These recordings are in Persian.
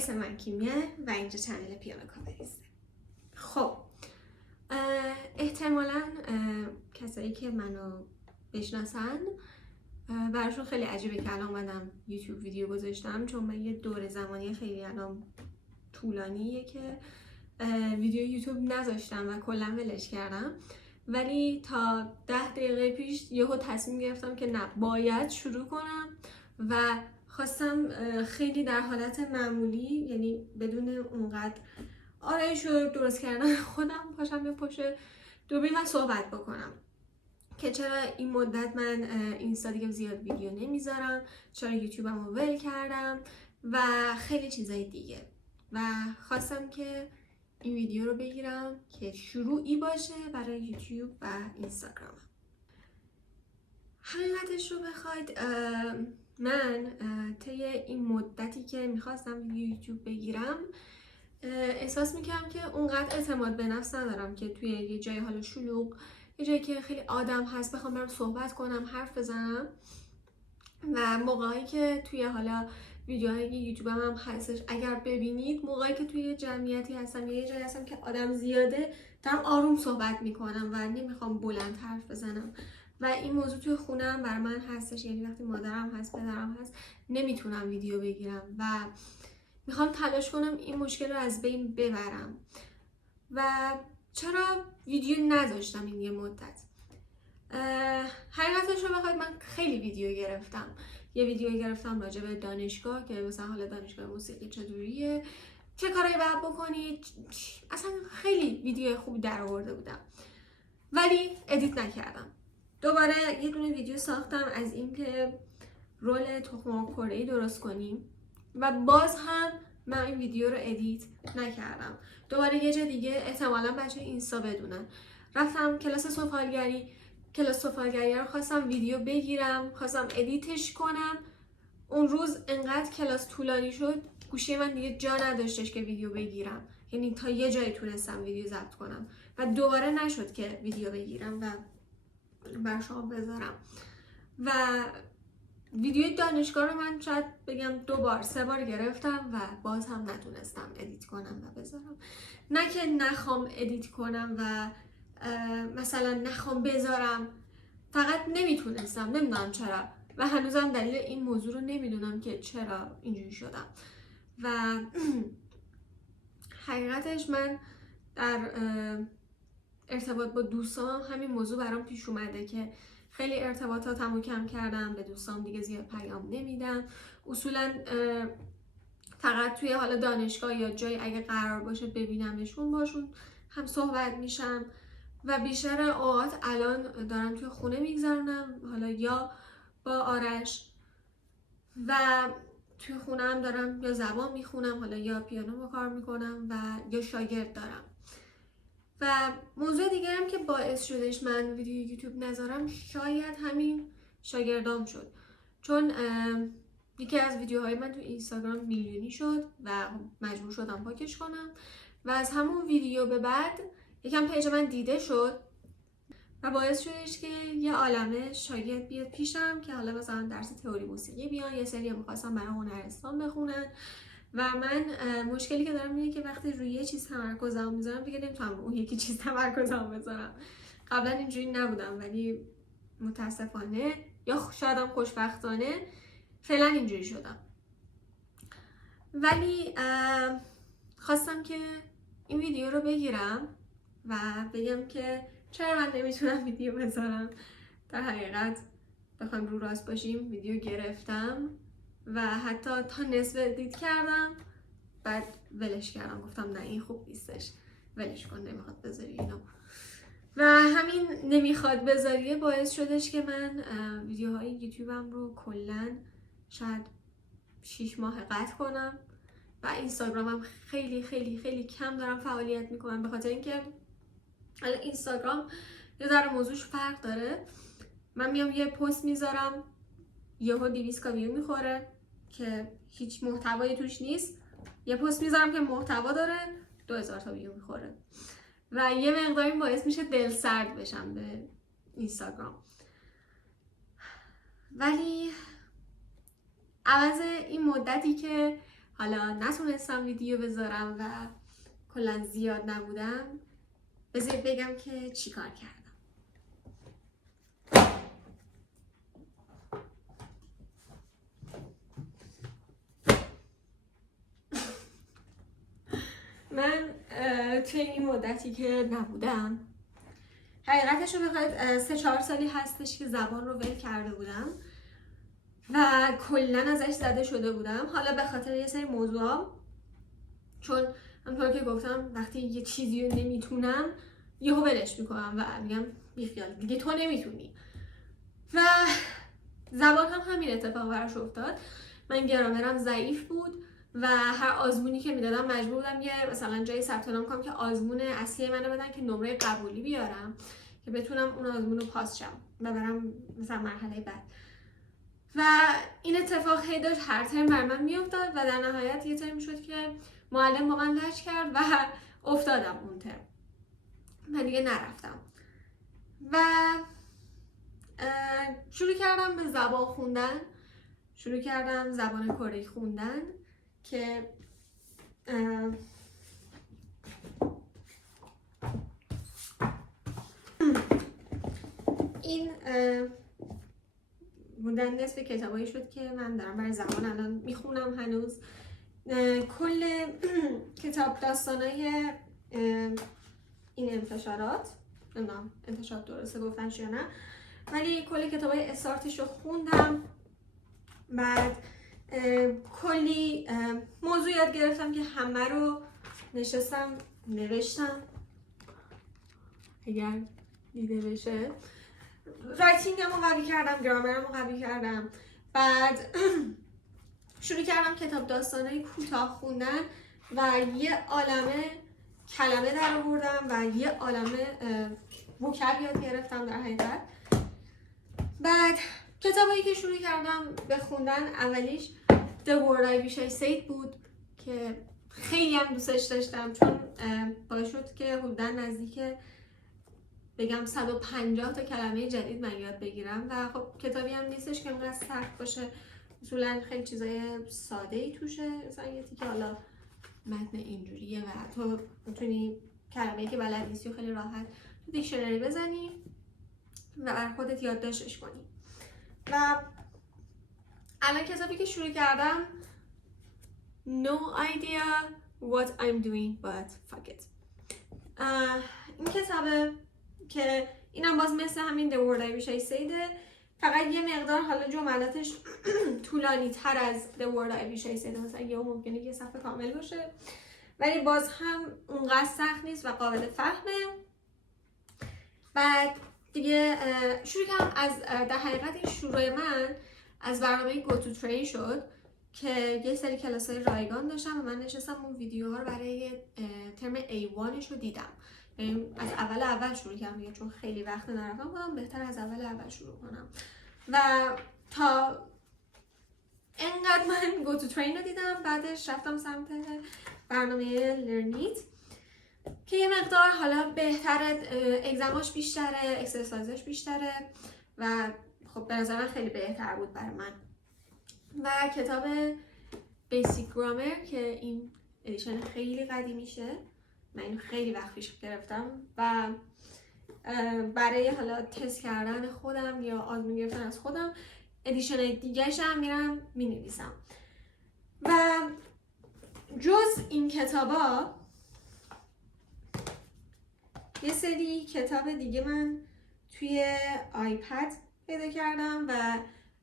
اسم من کیمیه و اینجا چنل پیانو کاوریسته. خب احتمالاً کسایی که منو بشناسن براشون خیلی عجیبه که الان اومدم یوتیوب ویدیو گذاشتم، چون من یه دوره زمانی خیلی الان طولانیه که ویدیو یوتیوب نذاشتم و کلا ولش کردم، ولی تا 10 دقیقه پیش یهو تصمیم گرفتم که نه، باید شروع کنم و خواستم خیلی در حالت معمولی، یعنی بدون اونقدر آرایش رو درست کردن خودم، پاشم به پشت دوربین و صحبت بکنم که چرا این مدت من اینستا دیگه زیاد ویدیو نمیذارم، چرا یوتیوبم رو ول کردم و خیلی چیزای دیگه. و خواستم که این ویدیو رو بگیرم که شروعی باشه برای یوتیوب و اینستاگرام. حقیقتش رو بخواید، من طی این مدتی که میخواستم ویدیو یوتیوب بگیرم احساس میکردم که اونقدر اعتماد به نفس ندارم که توی یه جای حالا شلوغ، یه جایی که خیلی آدم هست، بخوام برم صحبت کنم، حرف بزنم. و موقعی که توی حالا ویدیوهای یوتیوب هم هستش، اگر ببینید موقعی که توی جمعیتی هستم یا یه جایی هستم که آدم زیاده، دارم آروم صحبت میکنم و نمیخوام بلند حرف بزنم. و این موضوع توی خونم بر من هستش، یعنی وقتی مادرم هست، پدرم هست، نمیتونم ویدیو بگیرم و میخوام تلاش کنم این مشکل رو از بین ببرم. و چرا ویدیو نذاشتم این یه مدت؟ حقیقتش رو بخواید، من خیلی ویدیو گرفتم. یه ویدیو گرفتم راجع به دانشگاه که مثلا حالا دانشگاه موسیقی چطوریه، چه کارایی باید بکنید، اصلا خیلی ویدیو خوب در آورده بودم، ولی ادیت نکردم. دوباره یه دونه ویدیو ساختم از اینکه رول تخم کره‌ای درست کنیم و باز هم من این ویدیو رو ادیت نکردم. دوباره یه جا دیگه، احتمالاً بچه اینستا بدونن، رفتم کلاس سفالگری رو خواستم ویدیو بگیرم، خواستم ادیتش کنم. اون روز انقدر کلاس طولانی شد، گوشی من دیگه جا نداشتش که ویدیو بگیرم، یعنی تا یه جایی تونستم ویدیو ضبط کنم و دوباره نشد که ویدیو بگیرم و بر شما بذارم. و ویدیو دانشگاه رو من شاید بگم 2-3 بار گرفتم و باز هم نتونستم ادیت کنم و بذارم. نه که نخوام ادیت کنم و مثلا نخوام بذارم، فقط نمیتونستم، نمیدونم چرا و هنوزم دلیل این موضوع رو نمیدونم که چرا اینجوری شدم. و حقیقتش من در ارتباط با دوستام همین موضوع برام پیش اومده که خیلی ارتباطاتمو کم کردم، به دوستام دیگه زیاد پیام نمیدم. اصولا فقط توی حالا دانشگاه یا جایی اگه قرار باشه ببینمشون، باشون هم صحبت میشم و بیشتر اوقات الان دارم توی خونه میگذرونم، حالا یا با آرش و توی خونه هم دارم یا زبان میخونم، حالا یا پیانو کار میکنم و یا شاگرد دارم. و موضوع دیگه هم که باعث شدش من ویدیو یوتیوب نذارم شاید همین شاگردام شد، چون یکی از ویدیوهای من تو اینستاگرام میلیونی شد و مجبور شدم پاکش کنم و از همون ویدیو به بعد یکم پیج من دیده شد و باعث شدش که یه عالمه شاگرد بیاد پیشم که حالا مثلا درس تئوری موسیقی بیان، یه سری می‌خواستم برای هنرستان بخونن. و من مشکلی که دارم اینه که وقتی روی یه چیز تمرکزم میذارم دیگه نمیتونم روی اون یکی چیز تمرکزم بذارم. قبلا اینجوری نبودم، ولی متاسفانه یا شاید هم خوشبختانه فعلا اینجوری شدم. ولی خواستم که این ویدیو رو بگیرم و بگم که چرا من نمیتونم ویدیو بذارم. در حقیقت بخوایم رو راست باشیم، ویدیو گرفتم و حتی تا نصف ادیت کردم، بعد ولش کردم، گفتم نه این خوب نیستش، ولش کن، نمیخواد بذاری اینو. و همین نمیخواد بذاریه باعث شدش که من ویدیوهای یوتیوبم رو کلا شاید 6 ماه قطع کنم و اینستاگرامم خیلی خیلی خیلی کم دارم فعالیت میکنم، به خاطر اینکه اینستاگرام یه ذره موضوعش فرق داره. من میام یه پست میذارم، یهو 200 ویو میخوره که هیچ محتوایی توش نیست. یه پست میذارم که محتوا داره، 2000 تا ویو میخوره و یه مقداری باعث میشه دل سرد بشم به اینستاگرام. ولی عوض این مدتی که حالا نتونستم ویدیو بذارم و کلا زیاد نبودم، بذارید بگم که چی کار کردم. من توی این مدتی که نبودم، حقیقتش رو بخواید 3-4 سالی هستش که زبان رو ول کرده بودم و کلا ازش زده شده بودم. حالا به خاطر یه سری موضوعا، چون همونطور که گفتم وقتی یه چیزی رو نمیتونم یهو ولش میکنم و میگم بیخیال دیگه تو نمیتونی. و زبان هم همین اتفاق براش افتاد. من گرامرم ضعیف بود و هر آزمونی که میدادم مجبور بودم یه مثلا جای ثبت نام کنم که آزمون اصلی منو بدن که نمره قبولی بیارم که بتونم اون آزمون رو پاس شم و برم مثلا مرحله بعد. و این اتفاق هی داشت هر ترم بر من میافتاد و در نهایت یه ترم شد که معلم با من لج کرد و افتادم اون ترم و دیگه نرفتم و شروع کردم به زبان خوندن. شروع کردم زبان کره خوندن که این بودن نصف کتابایی شد که من دارم برای زبان الان میخونم هنوز. کل کتاب داستانای این انتشارات، نمیدونم انتشارات درسته گفتنش یا نه، ولی کل کتابای استارتش رو خوندم. بعد کلی موضوع یاد گرفتم که همه رو نشستم نوشتم اگر دیده بشه. رایتینگم رو قوی کردم، گرامرم رو قوی کردم. بعد شروع کردم کتاب داستانای کوتاه خوندن و یه عالمه کلمه در آوردم و یه عالمه وکب یاد گرفتم در حقیقت. بعد کتابایی که شروع کردم به خوندن اولیش The Word I Wish I Said بود که خیلی هم دوستش داشتم، چون باعث شد که حدوداً نزدیک بگم 150 تا کلمه جدید من یاد بگیرم و خب کتابی هم نیستش که انقدر سخت باشه، اصولا خیلی چیزای ساده ای توشه. مثلا یه تیکه حالا متن اینجوریه و تو میتونی کلمه‌ای که بلد نیستی و خیلی راحت تو دیکشنری بزنی و بر خودت یادداشتش کنی. و الان کتابی که شروع کردم No idea what I'm doing but fuck it. این کتابه که اینم باز مثل همین The Word I Wish I Said، فقط یه مقدار حالا جملاتش طولانی تر از The Word I Wish I Said، مثلا یه ممکنه یه صفحه کامل باشه ولی باز هم اونقدر سخت نیست و قابل فهمه. بعد دیگه شروع کردم از در حقیقت این شروع من از برنامه Go to Train شد که یه سری کلاسای رایگان داشتم و من نشستم اون ویدیوها رو برای ترم A1 رو دیدم. از اول شروع کردم چون خیلی وقت نرفتم، بودم بهتر از اول شروع کنم و تا انقدر من Go to Train رو دیدم. بعدش رفتم سمت برنامه Learn It که یه مقدار حالا بهتره، اگزماش بیشتره، اکسرسایزش بیشتره و خب به نظر من خیلی بهتر بود برای من. و کتاب Basic Grammar که این ادیشن خیلی قدیمیشه، من اینو خیلی وقت پیش گرفتم و برای حالا تست کردن خودم یا آزمون گرفتن از خودم ادیشن دیگه‌ش هم میرم مینویسم. و جز این کتابا یه سری کتاب دیگه من توی آیپد پیدا کردم و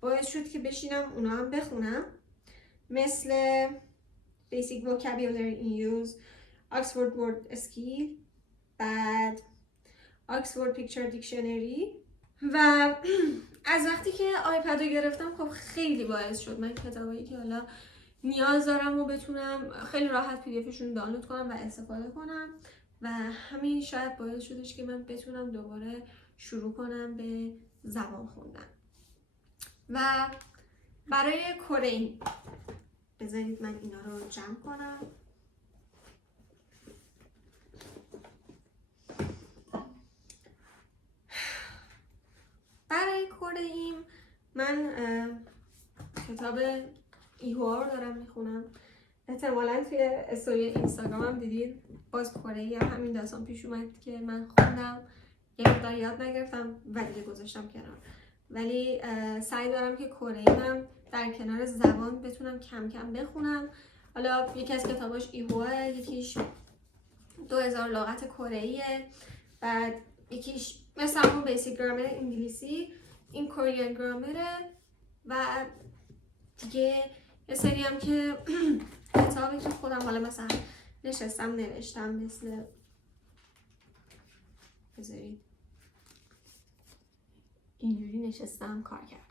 باعث شد که بشینم اونا هم بخونم، مثل Basic Vocabulary in Use، Oxford Word Skill، بعد Oxford Picture Dictionary. و از وقتی که آیپد رو گرفتم خب خیلی باعث شد من کتابایی که حالا نیاز دارم و بتونم خیلی راحت PDF شون دانلود کنم و استفاده کنم و همین شاید باعث شدش که من بتونم دوباره شروع کنم به زبان خوندن. و برای کره بذارید من اینا رو جمع کنم. برای کره من کتاب ایهوا رو دارم میخونم. احتمالاً توی استوری اینستاگرامم دیدید باز کره‌ای هم همین داستان پیش اومد که من خوندم یه مقدار یاد نگرفتم و دیگه گذاشتم کنار، ولی سعی دارم که کره‌ای هم در کنار زبان بتونم کم کم بخونم. حالا یکی از کتاباش ایهوه، یکیش 2000 لغت کره‌ایه، بعد یکیش مثل همون بیسیک گرامر انگلیسی، این کورین گرامره، و دیگه یه سری هم که کتابی که خودم حالا مثلا نشستم نوشتم، مثل بذارید اینجوری نشستم کار کردم.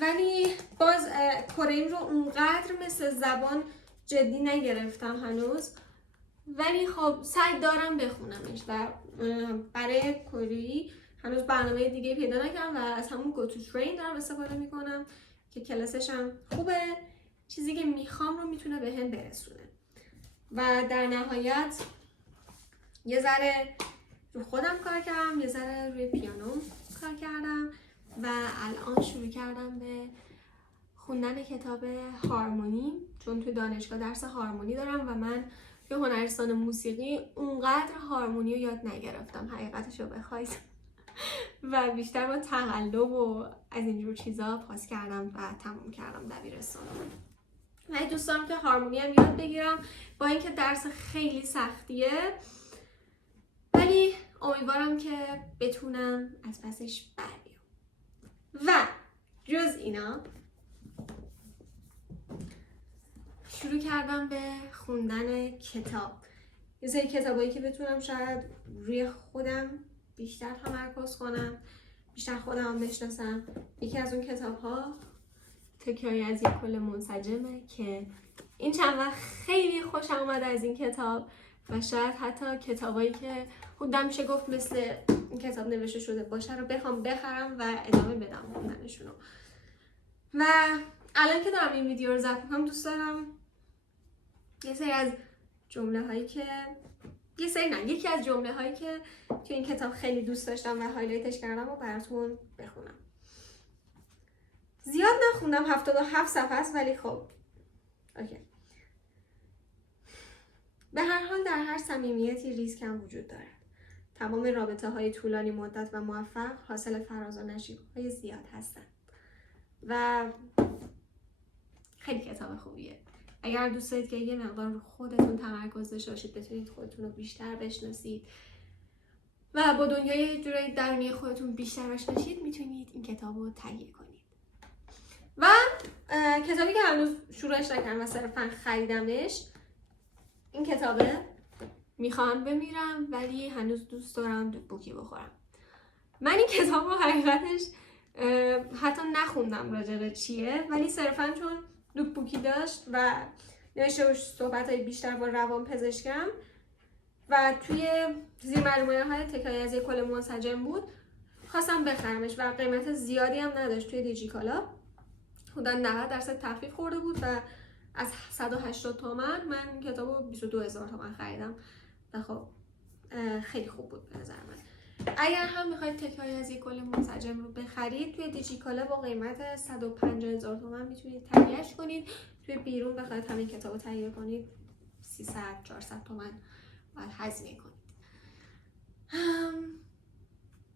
ولی باز کره‌ای رو اونقدر مثل زبان جدی نگرفتم هنوز، ولی خب سعی دارم بخونمش و برای کره‌ای هنوز برنامه دیگه پیدا نکردم و از همون گو تو ترین دارم استفاده میکنم که کلاسش هم خوبه، چیزی که میخوام رو میتونه بهم برسونه. و در نهایت یه ذره رو خودم کار کردم، یه ذره روی پیانو کار کردم و الان شروع کردم به خوندن کتاب هارمونی، چون توی دانشگاه درس هارمونی دارم و من توی هنرستان موسیقی اونقدر هارمونی رو یاد نگرفتم حقیقتش رو بخواید و بیشتر با تقلب و از اینجور چیزا پاس کردم و تموم کردم دبیرستان. من دوست دارم که هارمونی هم یاد بگیرم، با اینکه درس خیلی سختیه، ولی امیدوارم که بتونم از پسش بر بیام. و جز اینا شروع کردم به خوندن کتاب، یه سری کتابایی که بتونم شاید روی خودم بیشتر تمرکز کنم، بیشتر خودم بشناسم. یکی از اون کتاب ها تکیه‌ای از یک کل منسجمه که این چند وقت خیلی خوشم اومده از این کتاب و شاید حتی کتابایی که خودم میشه گفت مثل این کتاب نوشته شده باشه رو بخوام بخرم و ادامه بدم خوندنشونو. و الان که دارم این ویدیو رو ضبط می‌کنم دوست دارم یه سری از جمله هایی که یکی از جمله هایی که توی این کتاب خیلی دوست داشتم و هایلایتش کردم و براتون بخونم. زیاد نخوندم، 77 صفحه است، ولی خب اوکی. به هر حال در هر صمیمیتی ریسک هم وجود دارد. تمام رابطه های طولانی مدت و موفق حاصل فراز و نشیب های زیاد هستند و خیلی کتاب خوبیه. اگر دوست دارید که یه مقدار رو خودتون تمرکز داشته باشید، بتونید خودتون رو بیشتر بشناسید و با دنیای جورای درونی خودتون بیشتر بشناسید، میتونید این کتاب رو تهیه کنید. و کتابی که هنوز شروعش نکردم و صرفا خریدمش این کتابه، میخوام بمیرم ولی هنوز دوست دارم دوبوکی بخورم. من این کتاب رو حقیقتش حتی نخوندم راجع چیه، ولی صرفا چون دوبوکی داشت و نوشته صحبت‌های بیشتر با روان پزشکم و توی زیر مجموعه های تکیه‌ای از یک کل منسجم بود، خواستم بخرمش و قیمت زیادی هم نداشت. توی دیجیکالا حدود 90% تخفیف خورده بود و از 180 تومن من این کتاب رو 22,000 تومن خریدم و خب خیلی خوب بود به نظر من. اگر هم میخواید تکیه‌ای از یک کل منسجم رو بخرید توی دیجیکالا با قیمت 150,000 تومن میتونید تهیه‌اش کنید. توی بیرون بخواید همین کتاب رو تهیه کنید 300-400 تومن باید هزینه کنید.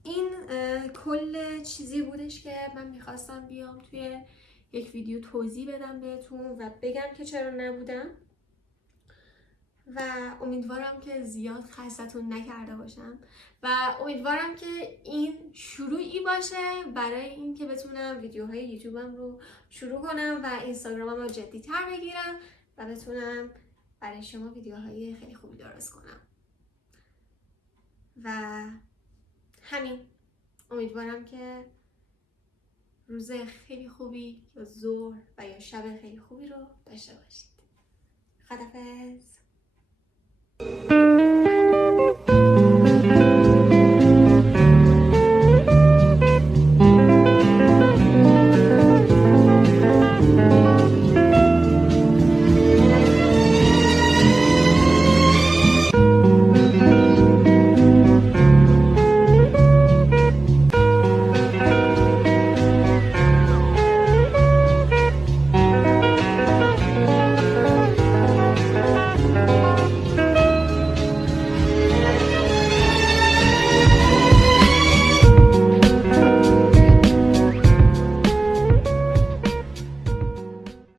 این کل چیزی بودش که من میخواستم بیام توی یک ویدیو توضیح بدم بهتون و بگم که چرا نبودم و امیدوارم که زیاد خستتون نکرده باشم و امیدوارم که این شروعی باشه برای این که بتونم ویدیوهای یوتیوبم رو شروع کنم و اینستاگرامم رو جدی‌تر بگیرم و بتونم برای شما ویدیوهای خیلی خوبی درست کنم. و همین، امیدوارم که روز خیلی خوبی یا ظهر و یا شب خیلی خوبی رو داشته باشید. خداحافظ.